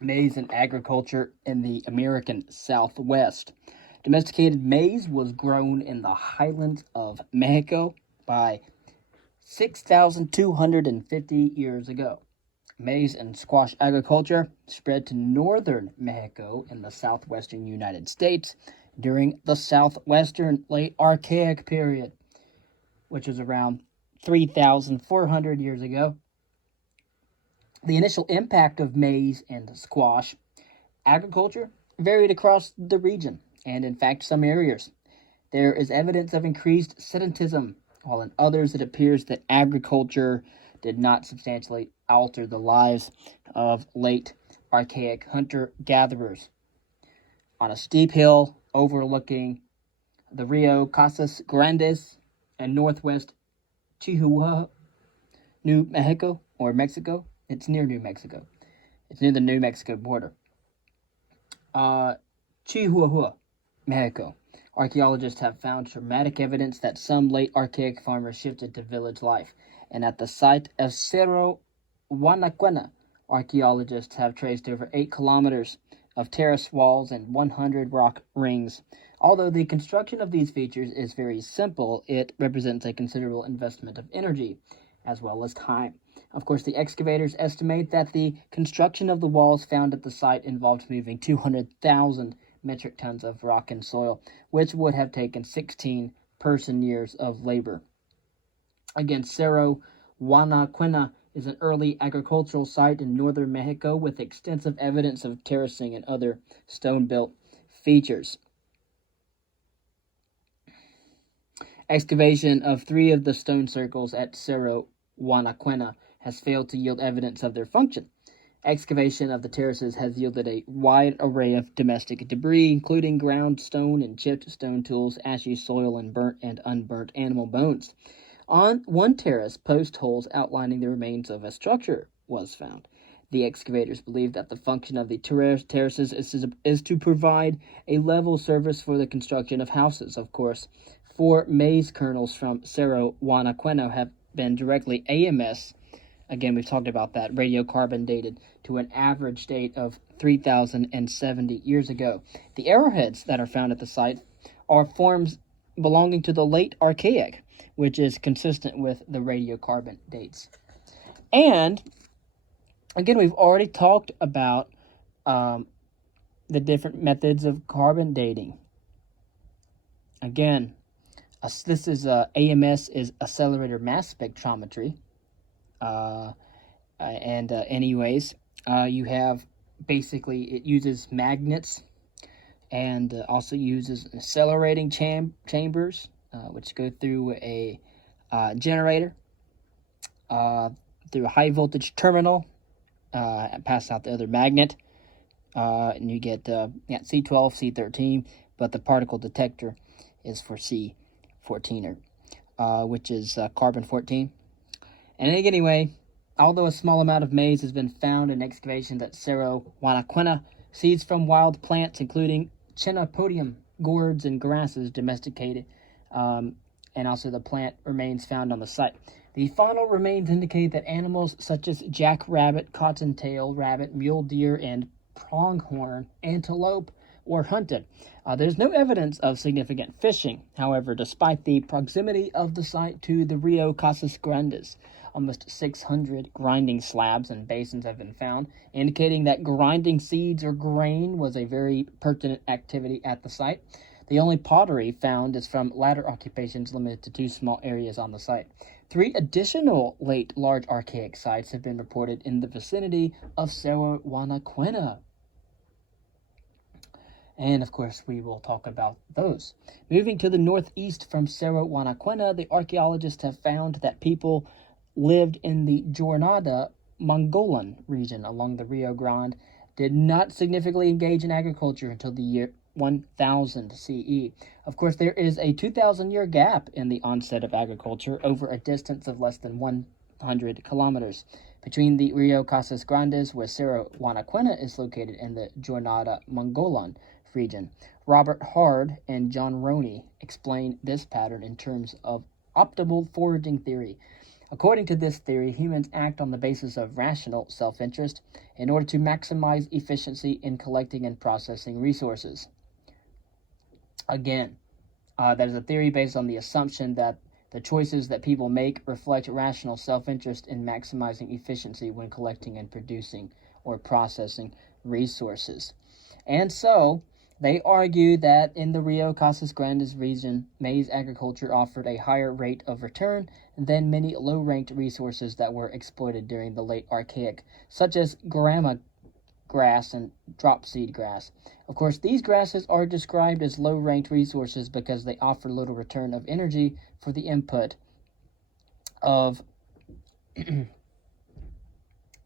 Maize and agriculture in the American Southwest. Domesticated maize was grown in the highlands of Mexico by 6,250 years ago. Maize and squash agriculture spread to northern Mexico in the southwestern United States during the southwestern late Archaic period, which was around 3,400 years ago. The initial impact of maize and squash agriculture varied across the region, and in fact, some areas. There is evidence of increased sedentism, while in others it appears that agriculture did not substantially alter the lives of late archaic hunter gatherers. On a steep hill overlooking the Rio Casas Grandes and northwest Chihuahua, New Mexico, or Mexico. It's near New Mexico. It's near the New Mexico border. Chihuahua, Mexico. Archaeologists have found dramatic evidence that some late archaic farmers shifted to village life. And at the site of Cerro Guanacuena, archaeologists have traced over 8 kilometers of terrace walls and 100 rock rings. Although the construction of these features is very simple, it represents a considerable investment of energy as well as time. Of course, the excavators estimate that the construction of the walls found at the site involved moving 200,000 metric tons of rock and soil, which would have taken 16 person-years of labor. Again, Cerro Guanacuena is an early agricultural site in northern Mexico with extensive evidence of terracing and other stone-built features. Excavation of 3 of the stone circles at Cerro Guanacuena has failed to yield evidence of their function. Excavation of the terraces has yielded a wide array of domestic debris, including ground stone and chipped stone tools, ashy soil, and burnt and unburnt animal bones. On one terrace, post holes outlining the remains of a structure was found. The excavators believe that the function of the terraces is to provide a level surface for the construction of houses. Of course, 4 maize kernels from Cerro Guanacueno have been directly AMS. Again, we've talked about that, radiocarbon dated to an average date of 3,070 years ago. The arrowheads that are found at the site are forms belonging to the late Archaic, which is consistent with the radiocarbon dates. And, again, we've already talked about the different methods of carbon dating. Again, this is AMS is accelerator mass spectrometry. Anyways, you have basically, it uses magnets and also uses accelerating chambers, which go through a generator, through a high voltage terminal, pass out the other magnet, and you get C12, C13, but the particle detector is for C14, which is carbon-14. And anyway, although a small amount of maize has been found in excavations at Cerro Guanacuena, seeds from wild plants, including Chenopodium, gourds, and grasses, domesticated, and also the plant remains found on the site. The faunal remains indicate that animals such as jackrabbit, cottontail rabbit, mule deer, and pronghorn antelope were hunted. There's no evidence of significant fishing, however, despite the proximity of the site to the Rio Casas Grandes. Almost 600 grinding slabs and basins have been found, indicating that grinding seeds or grain was a very pertinent activity at the site. The only pottery found is from latter occupations limited to 2 small areas on the site. 3 additional late large archaic sites have been reported in the vicinity of Cerro Guanacuena. And, of course, we will talk about those. Moving to the northeast from Cerro Guanacuena, the archaeologists have found that people lived in the Jornada Mongolan region along the Rio Grande, did not significantly engage in agriculture until the year 1000 CE. Of course, there is a 2,000-year gap in the onset of agriculture over a distance of less than 100 kilometers between the Rio Casas Grandes, where Cerro Guanacuena is located, and the Jornada Mongolan region. Robert Hard and John Roney explain this pattern in terms of optimal foraging theory. According to this theory, humans act on the basis of rational self-interest in order to maximize efficiency in collecting and processing resources. Again, that is a theory based on the assumption that the choices that people make reflect rational self-interest in maximizing efficiency when collecting and producing or processing resources. And so, they argue that in the Rio Casas Grandes region, maize agriculture offered a higher rate of return than many low-ranked resources that were exploited during the late Archaic, such as grama grass and dropseed grass. Of course, these grasses are described as low-ranked resources because they offer little return of energy for the input of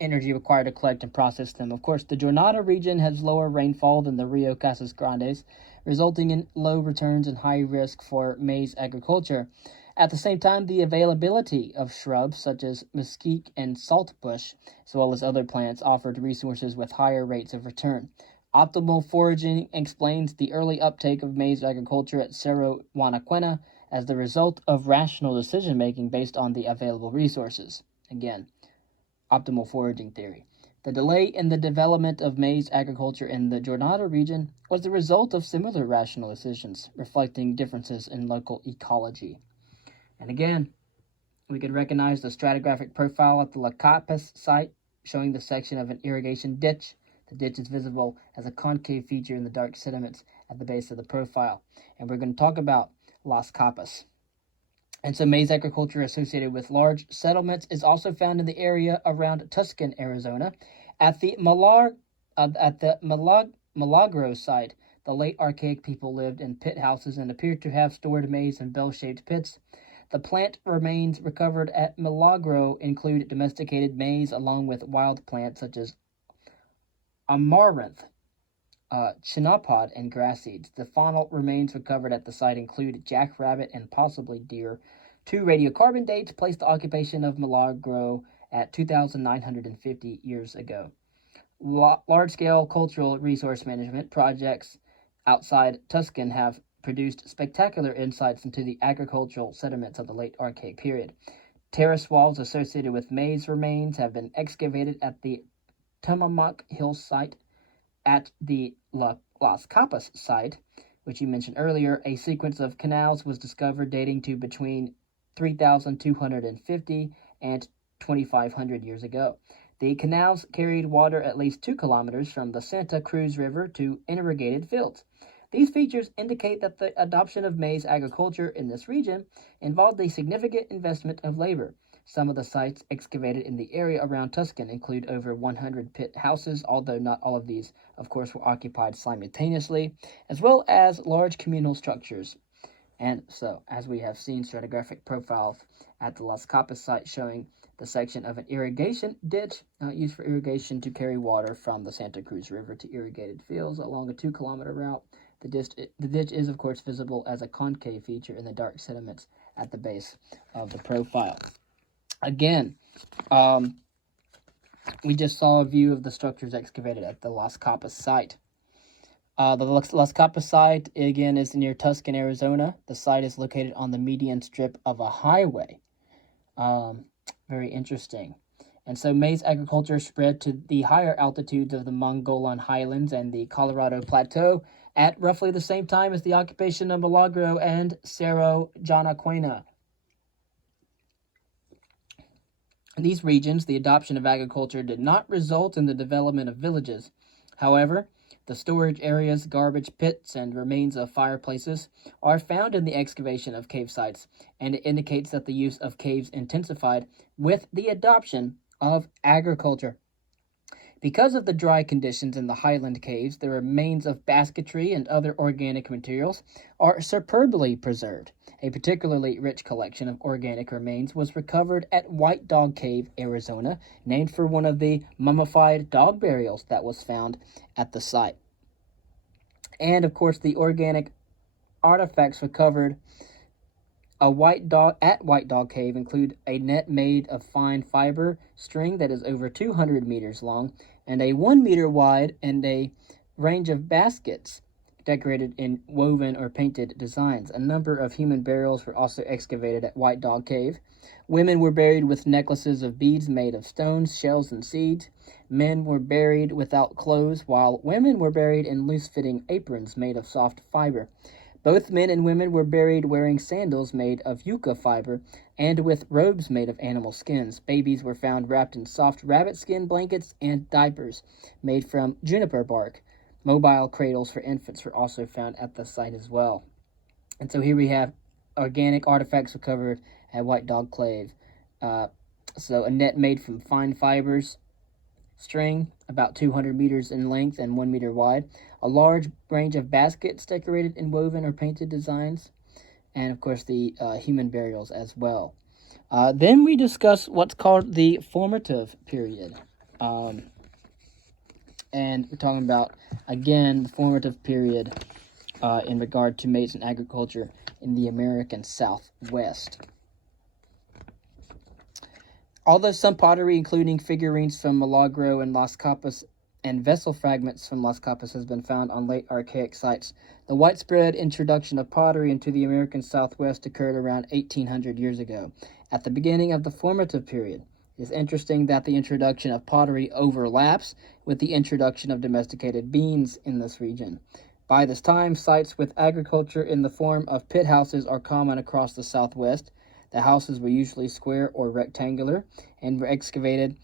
energy required to collect and process them. Of course, the Jornada region has lower rainfall than the Rio Casas Grandes, resulting in low returns and high risk for maize agriculture. At the same time, the availability of shrubs such as mesquite and saltbush, as well as other plants, offered resources with higher rates of return. Optimal foraging explains the early uptake of maize agriculture at Cerro Guanaquena as the result of rational decision-making based on the available resources. Again, optimal foraging theory. The delay in the development of maize agriculture in the Jornada region was the result of similar rational decisions, reflecting differences in local ecology. And again, we could recognize the stratigraphic profile at the La Capas site, showing the section of an irrigation ditch. The ditch is visible as a concave feature in the dark sediments at the base of the profile. And we're going to talk about Las Capas. And so maize agriculture associated with large settlements is also found in the area around Tucson, Arizona. At the Milagro site, the late Archaic people lived in pit houses and appeared to have stored maize in bell-shaped pits. The plant remains recovered at Milagro include domesticated maize along with wild plants such as amaranth, chinapod, and grass seeds. The faunal remains recovered at the site include jackrabbit and possibly deer. 2 radiocarbon dates place the occupation of Milagro at 2,950 years ago. Large-scale cultural resource management projects outside Tucson have produced spectacular insights into the agricultural sediments of the late Archaic period. Terrace walls associated with maize remains have been excavated at the Tumamoc Hill site. At the Las Capas site, which you mentioned earlier, a sequence of canals was discovered dating to between 3,250 and 2,500 years ago. The canals carried water at least 2 kilometers from the Santa Cruz River to irrigated fields. These features indicate that the adoption of maize agriculture in this region involved a significant investment of labor. Some of the sites excavated in the area around Tucson include over 100 pit houses, although not all of these, of course, were occupied simultaneously, as well as large communal structures. And so, as we have seen, stratigraphic profiles at the Las Capas site showing the section of an irrigation ditch used for irrigation to carry water from the Santa Cruz River to irrigated fields along a 2-kilometer route. The ditch is, of course, visible as a concave feature in the dark sediments at the base of the profile. Again, we just saw a view of the structures excavated at the Las Capas site. The Las Capas site, again, is near Tucson, Arizona. The site is located on the median strip of a highway. Very interesting. And so maize agriculture spread to the higher altitudes of the Mogollon Highlands and the Colorado Plateau at roughly the same time as the occupation of Milagro and Cerro Guanaquena. In these regions, the adoption of agriculture did not result in the development of villages. However, the storage areas, garbage pits, and remains of fireplaces are found in the excavation of cave sites, and it indicates that the use of caves intensified with the adoption of agriculture. Because of the dry conditions in the highland caves, the remains of basketry and other organic materials are superbly preserved. A particularly rich collection of organic remains was recovered at White Dog Cave, Arizona, named for one of the mummified dog burials that was found at the site. And, of course, the organic artifacts recovered at White Dog Cave include a net made of fine fiber string that is over 200 meters long and a 1 meter wide and a range of baskets decorated in woven or painted designs. A number of human burials were also excavated at White Dog Cave. Women were buried with necklaces of beads made of stones, shells, and seeds. Men were buried without clothes, while women were buried in loose-fitting aprons made of soft fiber. Both men and women were buried wearing sandals made of yucca fiber and with robes made of animal skins. Babies were found wrapped in soft rabbit skin blankets and diapers made from juniper bark. Mobile cradles for infants were also found at the site as well. And so here we have organic artifacts recovered at White Dog Cave. So a net made from fine fibers, string about 200 meters in length and 1 meter wide, a large range of baskets decorated in woven or painted designs, and of course the human burials as well. Then we discuss what's called the formative period. And we're talking about, again, the formative period in regard to maize and agriculture in the American Southwest. Although some pottery, including figurines from Milagro and Las Capas and vessel fragments from Las Capas, has been found on late archaic sites, the widespread introduction of pottery into the American Southwest occurred around 1800 years ago, at the beginning of the formative period. It is interesting that the introduction of pottery overlaps with the introduction of domesticated beans in this region. By this time, sites with agriculture in the form of pit houses are common across the Southwest. The houses were usually square or rectangular and were excavated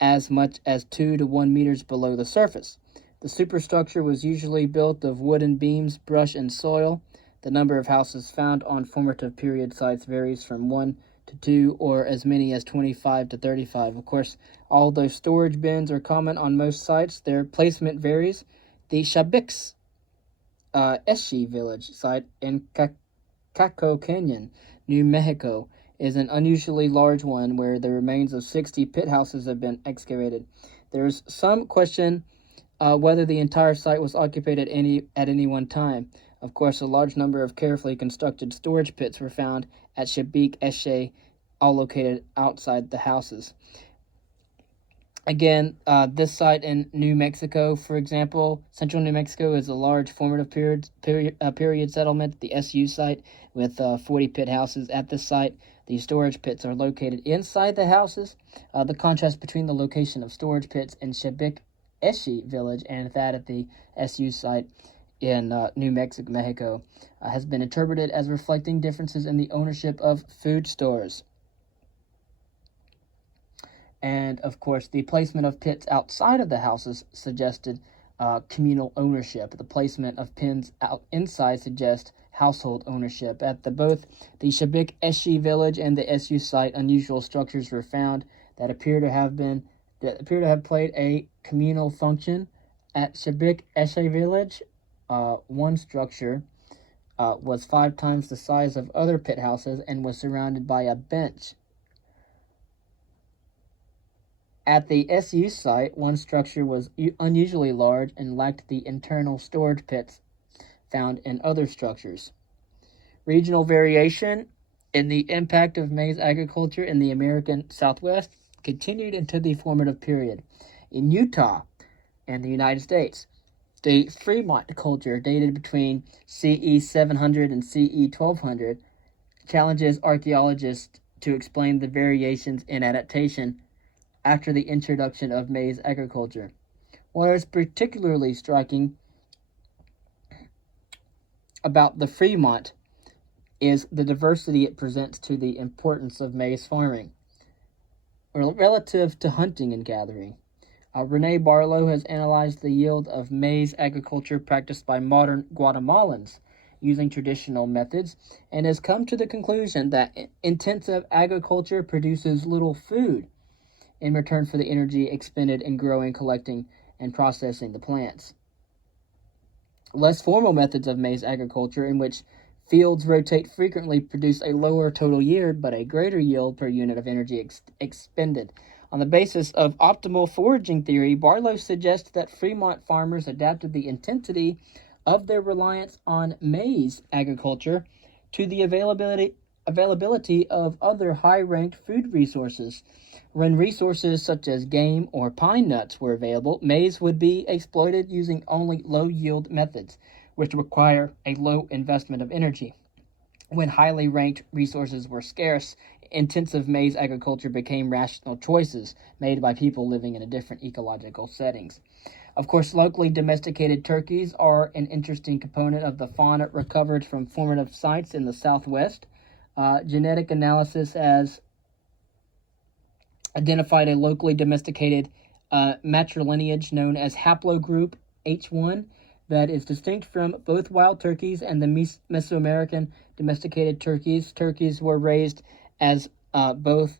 as much as 2 to 1 meters below the surface. The superstructure was usually built of wooden beams, brush, and soil. The number of houses found on formative period sites varies from 1 to 2 or as many as 25 to 35. Of course, although storage bins are common on most sites, their placement varies. The Shabix Eshi village site in Caco Canyon, New Mexico, is an unusually large one where the remains of 60 pit houses have been excavated. There is some question whether the entire site was occupied at any one time. Of course, a large number of carefully constructed storage pits were found at Shabik Eshe, all located outside the houses. Again, this site in New Mexico, for example, central New Mexico, is a large formative period settlement, the SU site, with 40 pit houses at this site. The storage pits are located inside the houses. The contrast between the location of storage pits in Shabik Eshi village and that at the SU site in New Mexico, has been interpreted as reflecting differences in the ownership of food stores. And, of course, the placement of pits outside of the houses suggested communal ownership. The placement of pins out inside suggests household ownership. At both the Shabik Eshi village and the SU site, unusual structures were found that appear to have played a communal function. At Shabik Eshi village, one structure was 5 times the size of other pit houses and was surrounded by a bench. At the SU site, one structure was unusually large and lacked the internal storage pits found in other structures. Regional variation in the impact of maize agriculture in the American Southwest continued into the formative period. In Utah and the United States, the Fremont culture, dated between CE 700 and CE 1200, challenges archaeologists to explain the variations in adaptation after the introduction of maize agriculture. What is particularly striking about the Fremont is the diversity it presents to the importance of maize farming relative to hunting and gathering. Rene Barlow has analyzed the yield of maize agriculture practiced by modern Guatemalans using traditional methods and has come to the conclusion that intensive agriculture produces little food in return for the energy expended in growing, collecting, and processing the plants. Less formal methods of maize agriculture, in which fields rotate frequently, produce a lower total yield but a greater yield per unit of energy expended. On the basis of optimal foraging theory, Barlow suggests that Fremont farmers adapted the intensity of their reliance on maize agriculture to the availability of other high-ranked food resources. When resources such as game or pine nuts were available, maize would be exploited using only low-yield methods. which require a low investment of energy. When highly ranked resources were scarce, intensive maize agriculture became rational choices made by people living in different ecological settings. Of course, locally domesticated turkeys are an interesting component of the fauna recovered from formative sites in the Southwest. Genetic analysis has identified a locally domesticated matrilineage known as haplogroup H1 that is distinct from both wild turkeys and the Mesoamerican domesticated turkeys. Turkeys were raised as both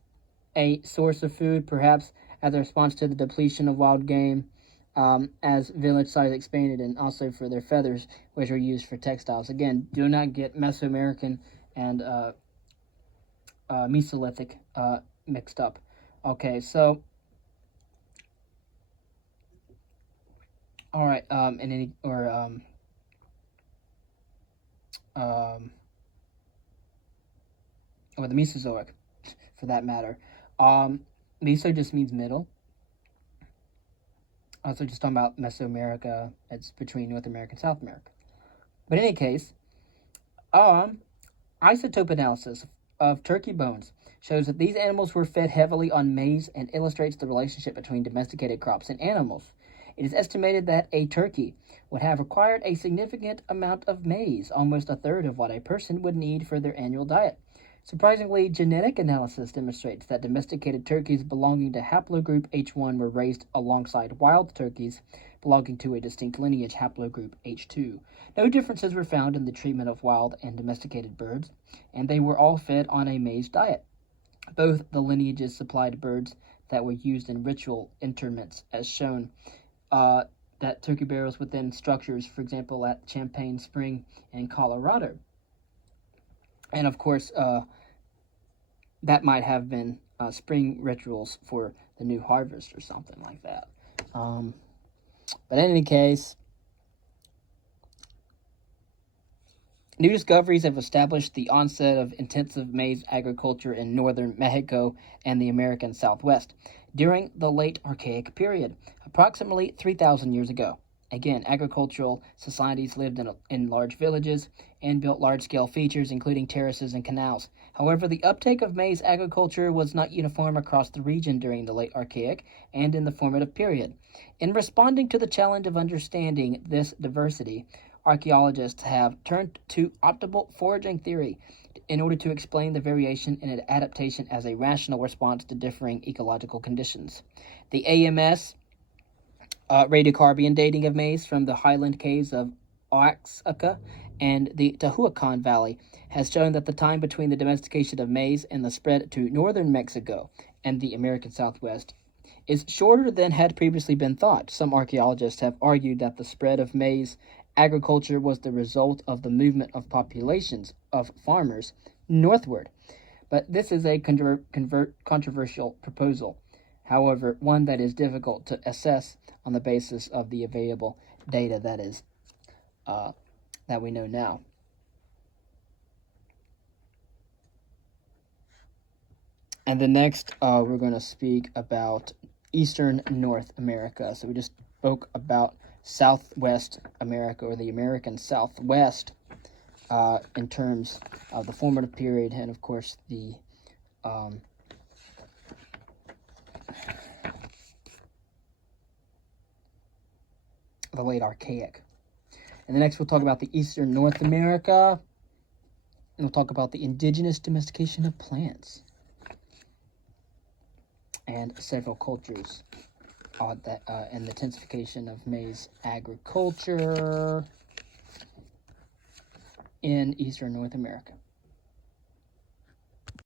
a source of food, perhaps as a response to the depletion of wild game, as village size expanded, and also for their feathers, which are used for textiles. Again, do not get Mesoamerican and Mesolithic mixed up. Okay, so all right, or the Mesozoic, for that matter. Meso just means middle. Also, just talking about Mesoamerica, it's between North America and South America. But in any case, isotope analysis of turkey bones shows that these animals were fed heavily on maize and illustrates the relationship between domesticated crops and animals. It is estimated that a turkey would have required a significant amount of maize, almost a third of what a person would need for their annual diet. Surprisingly, genetic analysis demonstrates that domesticated turkeys belonging to haplogroup H1 were raised alongside wild turkeys belonging to a distinct lineage, haplogroup H2. No differences were found in the treatment of wild and domesticated birds, and they were all fed on a maize diet. Both the lineages supplied birds that were used in ritual interments, as shown that turkey barrels within structures, for example, at Champagne Spring in Colorado. And of course, that might have been spring rituals for the new harvest or something like that. But in any case, new discoveries have established the onset of intensive maize agriculture in northern Mexico and the American Southwest during the late Archaic period, approximately 3,000 years ago. Again, agricultural societies lived in large villages and built large-scale features, including terraces and canals. However, the uptake of maize agriculture was not uniform across the region during the late Archaic and in the formative period. In responding to the challenge of understanding this diversity, archaeologists have turned to optimal foraging theory in order to explain the variation in adaptation as a rational response to differing ecological conditions. The AMS radiocarbon dating of maize from the highland caves of Oaxaca and the Tehuacan Valley has shown that the time between the domestication of maize and the spread to northern Mexico and the American Southwest is shorter than had previously been thought. Some archaeologists have argued that the spread of maize agriculture was the result of the movement of populations of farmers northward, but this is a controversial proposal. However, one that is difficult to assess on the basis of the available data that we know now. And the next, we're going to speak about Eastern North America. So we just spoke about Southwest America, or the American Southwest, in terms of the formative period, and of course the late Archaic. And the next we'll talk about the Eastern North America, and we'll talk about the indigenous domestication of plants and several cultures and the intensification of maize agriculture in Eastern North America.